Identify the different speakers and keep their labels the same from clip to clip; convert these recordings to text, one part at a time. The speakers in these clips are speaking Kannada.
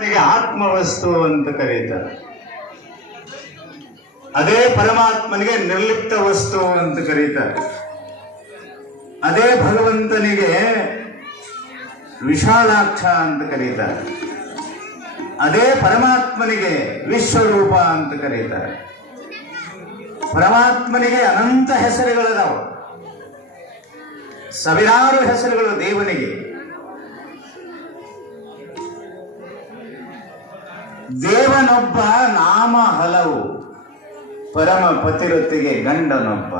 Speaker 1: ಆತ್ಮವಸ್ತು ಅಂತ ಕರೀತಾರೆ. ಅದೇ ಪರಮಾತ್ಮನಿಗೆ ನಿರ್ಲಿಪ್ತ ವಸ್ತು ಅಂತ ಕರೀತಾರೆ. ಅದೇ ಭಗವಂತನಿಗೆ ವಿಶಾಲಾಕ್ಷ ಅಂತ ಕರೀತಾರೆ. ಅದೇ ಪರಮಾತ್ಮನಿಗೆ ವಿಶ್ವರೂಪ ಅಂತ ಕರೀತಾರೆ. ಪರಮಾತ್ಮನಿಗೆ ಅನಂತ ಹೆಸರುಗಳದಾವ. ಸಾವಿರಾರು ಹೆಸರುಗಳು ದೇವನಿಗೆ. ದೇವನೊಬ್ಬ ನಾಮ ಹಲವು, ಪರಮ ಪತಿರೊತ್ತಿಗೆ ಗಂಡನೊಬ್ಬ.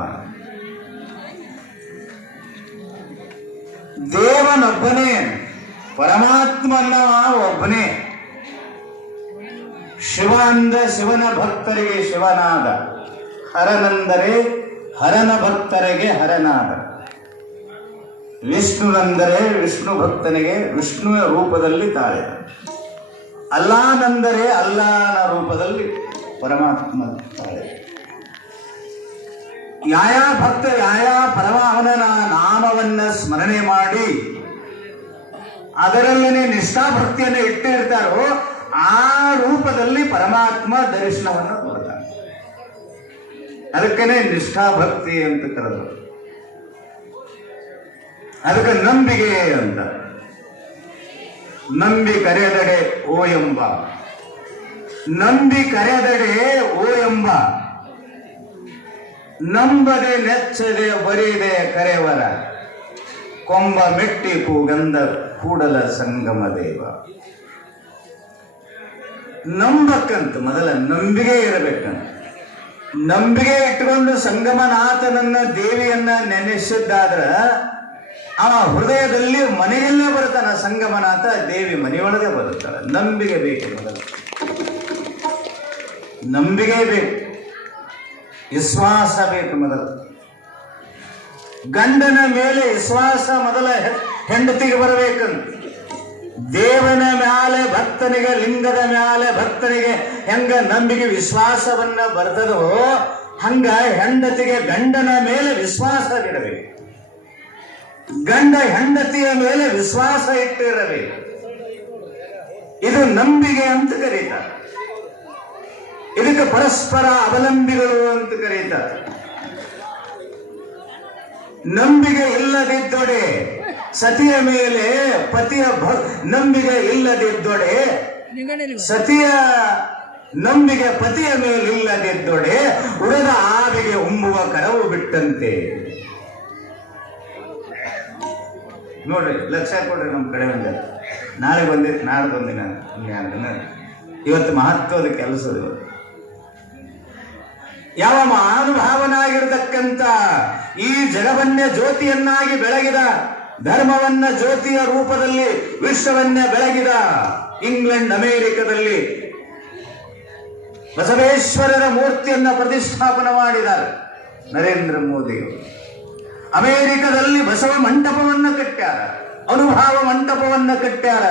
Speaker 1: ದೇವನೊಬ್ಬನೇ ಪರಮಾತ್ಮನ ಒಬ್ಬನೇ. ಶಿವ ಅಂದ ಶಿವನ ಭಕ್ತರಿಗೆ ಶಿವನಾದ, ಹರನಂದರೆ ಹರನ ಭಕ್ತರಿಗೆ ಹರನಾದ. ವಿಷ್ಣುನಂದರೆ ವಿಷ್ಣು ಭಕ್ತನಿಗೆ ವಿಷ್ಣುವ ರೂಪದಲ್ಲಿ ತಾಳೆ. ಅಲ್ಲಾನೆಂದರೆ ಅಲ್ಲಾನ ರೂಪದಲ್ಲಿ ಪರಮಾತ್ಮ ಯಾಯ ಭಕ್ತ ಯಾಯ ಪರಮಾತ್ಮನ ನಾಮವನ್ನ ಸ್ಮರಣೆ ಮಾಡಿ ಅದರಲ್ಲೇ ನಿಷ್ಠಾಭಕ್ತಿಯನ್ನು ಇಟ್ಟಿರ್ತಾರೋ ಆ ರೂಪದಲ್ಲಿ ಪರಮಾತ್ಮ ದರ್ಶನವನ್ನು ಕೊಡ್ತಾನೆ. ಅದಕ್ಕನೇ ನಿಷ್ಠಾಭಕ್ತಿ ಅಂತ ಕರೆದರು. ಅದಕ್ಕೆ ನಂಬಿಕೆ ಅಂತ. ನಂಬಿ ಕರೆದಡೆ ಓ ಎಂಬ. ನಂಬಿ ಕರೆದಡೆ ಓ ಎಂಬ. ನಂಬದೆ ನೆಚ್ಚದೆ ಬರೀದೆ ಕರೆವರ. ಕೊಂಬ ಮೆಟ್ಟಿ ಕೂಗಂದ ಕೂಡಲ ಸಂಗಮ ದೇವ. ನಂಬಕ್ಕಂತ ಮೊದಲ ನಂಬಿಕೆ ಇರಬೇಕಂತ. ನಂಬಿಕೆ ಇಟ್ಟುಕೊಂಡು ಸಂಗಮನಾಥನನ್ನ ದೇವಿಯನ್ನ ನೆನೆಸಿದ್ದಾದ್ರ ಅವ ಹೃದಯದಲ್ಲಿ ಮನೆಯಲ್ಲೇ ಬರುತ್ತಾನೆ ಸಂಗಮನಾಥ, ದೇವಿ ಮನೆಯೊಳಗೆ ಬರುತ್ತಾಳೆ. ನಂಬಿಕೆ ಬೇಕು ಮೊದಲು. ನಂಬಿಕೆ ಬೇಕು. ವಿಶ್ವಾಸ ಬೇಕು ಮೊದಲು. ಗಂಡನ ಮೇಲೆ ವಿಶ್ವಾಸ ಮೊದಲ ಹೆಂಡತಿಗೆ ಬರಬೇಕು ದೇವನ ಮ್ಯಾಲೆ ಭಕ್ತನಿಗೆ, ಲಿಂಗದ ಮ್ಯಾಲೆ ಭಕ್ತನಿಗೆ ಹೆಂಗ ನಂಬಿಕೆ, ವಿಶ್ವಾಸವನ್ನ ಬರ್ತದೋ, ಹಂಗ ಹೆಂಡತಿಗೆ ಗಂಡನ ಮೇಲೆ ವಿಶ್ವಾಸ ಇಡಬೇಕು ಗಂಡ ಹೆಂಡತಿಯ ಮೇಲೆ ವಿಶ್ವಾಸ ಇಟ್ಟಿರಬೇಕು. ಇದು ನಂಬಿಕೆ ಅಂತ ಕರೀತಾರೆ. ಇದಕ್ಕೆ ಪರಸ್ಪರ ಅವಲಂಬಿಗಳು ಅಂತ ಕರೀತಾರೆ. ನಂಬಿಕೆ ಇಲ್ಲದಿದ್ದೊಡೆ ಸತಿಯ ಮೇಲೆ ಪತಿಯ ನಂಬಿಕೆ ಇಲ್ಲದಿದ್ದೊಡೆ ಸತಿಯ ನಂಬಿಕೆ ಪತಿಯ ಮೇಲೆ ಇಲ್ಲದಿದ್ದೊಡೆ ಉಳಿದ ಆವಿಗೆ ಉಂಬುವ ಕರವು ಬಿಟ್ಟಂತೆ. ನೋಡ್ರಿ, ಲಕ್ಷ ಕೊಡ್ರಿ ನಮ್ಮ ಕಡೆ ಒಂದು. ನಾಳೆ ಬಂದಿತ್ತು ನಾಳೆ ಬಂದಿನ ದಿನ ಇವತ್ತು ಮಹತ್ವದ ಕೆಲಸ ಯಾವ ಮಹಾನುಭಾವನಾಗಿರ್ತಕ್ಕಂಥ ಈ ಜಗವನ್ನೇ ಜ್ಯೋತಿಯನ್ನಾಗಿ ಬೆಳಗಿದ, ಧರ್ಮವನ್ನ ಜ್ಯೋತಿಯ ರೂಪದಲ್ಲಿ, ವಿಶ್ವವನ್ನೇ ಬೆಳಗಿದ ಇಂಗ್ಲೆಂಡ್ ಅಮೇರಿಕದಲ್ಲಿ ಬಸವೇಶ್ವರರ ಮೂರ್ತಿಯನ್ನ ಪ್ರತಿಷ್ಠಾಪನೆ ಮಾಡಿದ ನರೇಂದ್ರ ಮೋದಿ ಅಮೇರಿಕದಲ್ಲಿ ಬಸವ ಮಂಟಪವನ್ನ ಅನುಭಾವ ಮಂಟಪವನ್ನ ಕಟ್ಟ್ಯಾರ.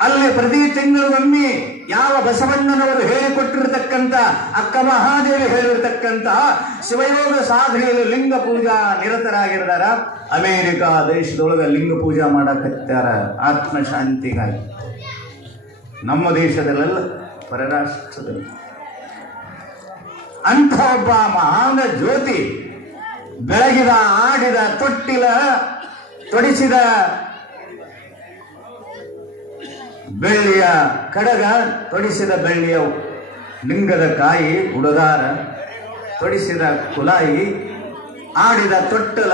Speaker 1: ಅಲ್ಲಿ ಪ್ರತಿ ತಿಂಗಳಿಗೊಮ್ಮೆ ಯಾವ ಬಸವಣ್ಣನವರು ಹೇಳಿಕೊಟ್ಟಿರತಕ್ಕಂತ ಅಕ್ಕ ಮಹಾದೇವಿ ಹೇಳಿರ್ತಕ್ಕಂತ ಶಿವಯೋಗ ಸಾಧನೆಯಲ್ಲಿ ಲಿಂಗ ಪೂಜಾ ನಿರತರಾಗಿರ್ತಾರ ಅಮೇರಿಕ ದೇಶದೊಳಗೆ ಲಿಂಗ ಪೂಜಾ ಮಾಡಕತ್ತಾರ ಆತ್ಮಶಾಂತಿಗಾಗಿ. ನಮ್ಮ ದೇಶದಲ್ಲೆಲ್ಲ ಪರರಾಷ್ಟ್ರದಲ್ಲಿ. ಅಂಥ ಒಬ್ಬ ಮಹಾನ ಜ್ಯೋತಿ ಬೆಳಗಿದ, ಆಡಿದ, ತೊಟ್ಟಿಲ, ತೊಡಿಸಿದ ಬೆಳ್ಳಿಯ ಕಡಗ, ತೊಡಿಸಿದ ಬೆಳ್ಳಿಯ ಲಿಂಗದ ಕಾಯಿ ಹುಡುಗಾರ ತೊಡಿಸಿದ ಕುಲಾಯಿ, ಆಡಿದ ತೊಟ್ಟಲ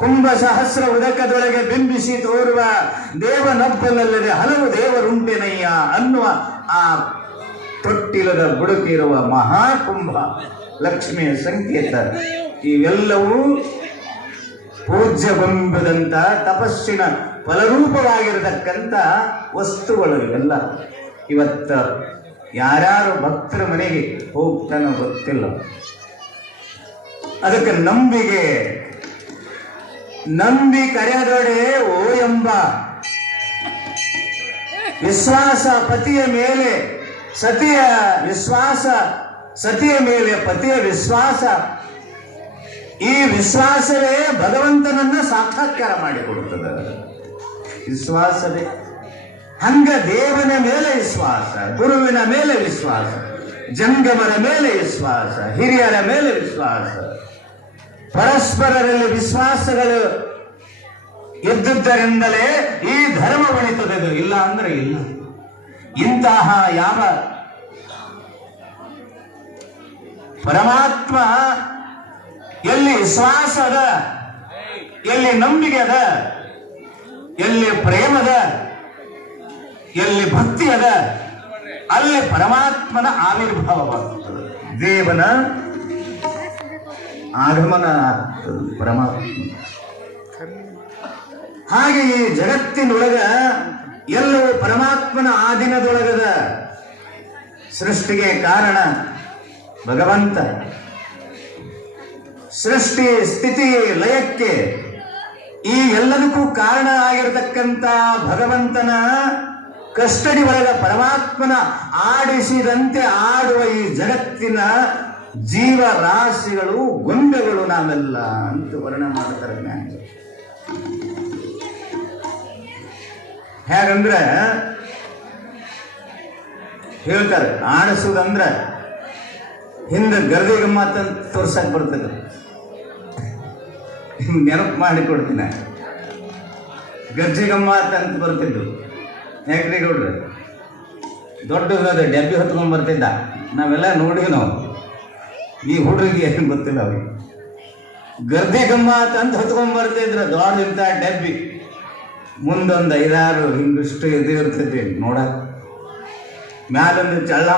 Speaker 1: ಕುಂಭ ಸಹಸ್ರ ಉದಕದೊಳಗೆ ಬಿಂಬಿಸಿ ತೋರುವ ದೇವನೊಬ್ಬನಲ್ಲದೆ ಹಲವು ದೇವರುಂಟೆನಯ್ಯ ಅನ್ನುವ ಆ ತೊಟ್ಟಿಲದ ಬುಡುಕಿರುವ ಮಹಾಕುಂಭ. ಲಕ್ಷ್ಮಿಯ ಸಂಕೇತ. ಇವೆಲ್ಲವೂ ಪೂಜ್ಯಗೊಂಬದಂತ ತಪಸ್ಸಿನ ಫಲರೂಪವಾಗಿರತಕ್ಕಂಥ ವಸ್ತುಗಳು ಇವೆಲ್ಲ ಇವತ್ತ ಯಾರ್ಯಾರು ಭಕ್ತರ ಮನೆಗೆ ಹೋಗ್ತಾನೋ ಗೊತ್ತಿಲ್ಲ. ಅದಕ್ಕೆ ನಂಬಿಕೆ. ನಂಬಿ ಕರೆದೊಡೆ ಓ ಎಂಬ ವಿಶ್ವಾಸ ಪತಿಯ ಮೇಲೆ ಸತಿಯ ವಿಶ್ವಾಸ ಸತಿಯ ಮೇಲೆ ಪತಿಯ ವಿಶ್ವಾಸ. ಈ ವಿಶ್ವಾಸವೇ ಭಗವಂತನನ್ನ ಸಾಕ್ಷಾತ್ಕಾರ ಮಾಡಿಕೊಡುತ್ತದೆ. ವಿಶ್ವಾಸವೇ. ಹಂಗ ದೇವನ ಮೇಲೆ ವಿಶ್ವಾಸ, ಗುರುವಿನ ಮೇಲೆ ವಿಶ್ವಾಸ, ಜಂಗಮರ ಮೇಲೆ ವಿಶ್ವಾಸ, ಹಿರಿಯರ ಮೇಲೆ ವಿಶ್ವಾಸ. ಪರಸ್ಪರರಲ್ಲಿ ವಿಶ್ವಾಸಗಳು ಇದ್ದುದರಿಂದಲೇ ಈ ಧರ್ಮ ಉಳಿತದೆ ಇಲ್ಲ ಅಂದ್ರೆ ಇಲ್ಲ. ಇಂತಹ ಯಾವ ಪರಮಾತ್ಮ ಎಲ್ಲಿ ವಿಶ್ವಾಸ ಅದ? ಎಲ್ಲಿ ನಂಬಿಕೆ ಅದ? ಎಲ್ಲಿ ಪ್ರೇಮದ ಎಲ್ಲಿ ಭಕ್ತಿ ಅದ? ಅಲ್ಲಿ ಪರಮಾತ್ಮನ ಆವಿರ್ಭಾವವಾಗುತ್ತದೆ ದೇವನ ಆಗಮನ ಆಗ್ತದೆ ಪರಮಾತ್ಮ. ಹಾಗೆ ಈ ಜಗತ್ತಿನೊಳಗ ಎಲ್ಲವೂ ಪರಮಾತ್ಮನ ಆದಿನದೊಳಗದ ಸೃಷ್ಟಿಗೆ ಕಾರಣ ಭಗವಂತ, ಸೃಷ್ಟಿ ಸ್ಥಿತಿ ಲಯಕ್ಕೆ ಈ ಎಲ್ಲದಕ್ಕೂ ಕಾರಣ ಆಗಿರತಕ್ಕಂತ ಭಗವಂತನ ಕಸ್ಟಡಿ ಒಳಗ ಪರಮಾತ್ಮನ ಆಡಿಸಿದಂತೆ ಆಡುವ ಈ ಜಗತ್ತಿನ ಜೀವರಾಶಿಗಳು ಗೊಂಬೆಗಳು ನಾವೆಲ್ಲ ಅಂತ ವರ್ಣ ಮಾಡ್ತಾರೆ ಜ್ಞಾನಿಗಳು. ಹೇಗಂದ್ರೆ ಹೇಳ್ತಾರೆ ಆಡಿಸುವುದಂದ್ರ ಹಿಂದೆ ಗರ್ದಿಗೆ ಗಮ್ಮತ್ತಂತ ತೋರ್ಸಕ್ಕೆ ಬರ್ತದೆ. ನೆನಪು ಮಾಡಿ ಕೊಡ್ತೀನಿ. ಗರ್ಜಿ ಗಮ್ಮತ್ ಅಂತ ಬರ್ತಿದ್ರು ಯಾಕ್ರಿ ಗೌಡ್ರೆ? ದೊಡ್ಡದಾದ ಡಬ್ಬಿ ಹೊತ್ಕೊಂಡು ಬರ್ತಿದ್ದ. ನಾವೆಲ್ಲ ನೋಡಿವಿ ನಾವು. ಈ ಹುಡುಗರಿಗೆ ಏನು ಗೊತ್ತಿಲ್ಲ ಅವ್ರಿಗೆ. ಗರ್ದಿ ಗಮ್ಮತ್ ಅಂತ ಹೊತ್ಕೊಂಡ್ ಬರ್ತಿದ್ರು ದೊಡ್ಡದಿಂತ ಡಬ್ಬಿ. ಮುಂದೊಂದು ಐದಾರು ಹಿಂಗಿಷ್ಟು ಇದು ಇರ್ತೈತಿ ನೋಡ. ಮ್ಯಾಲೊಂದು ಚಳ್ಳ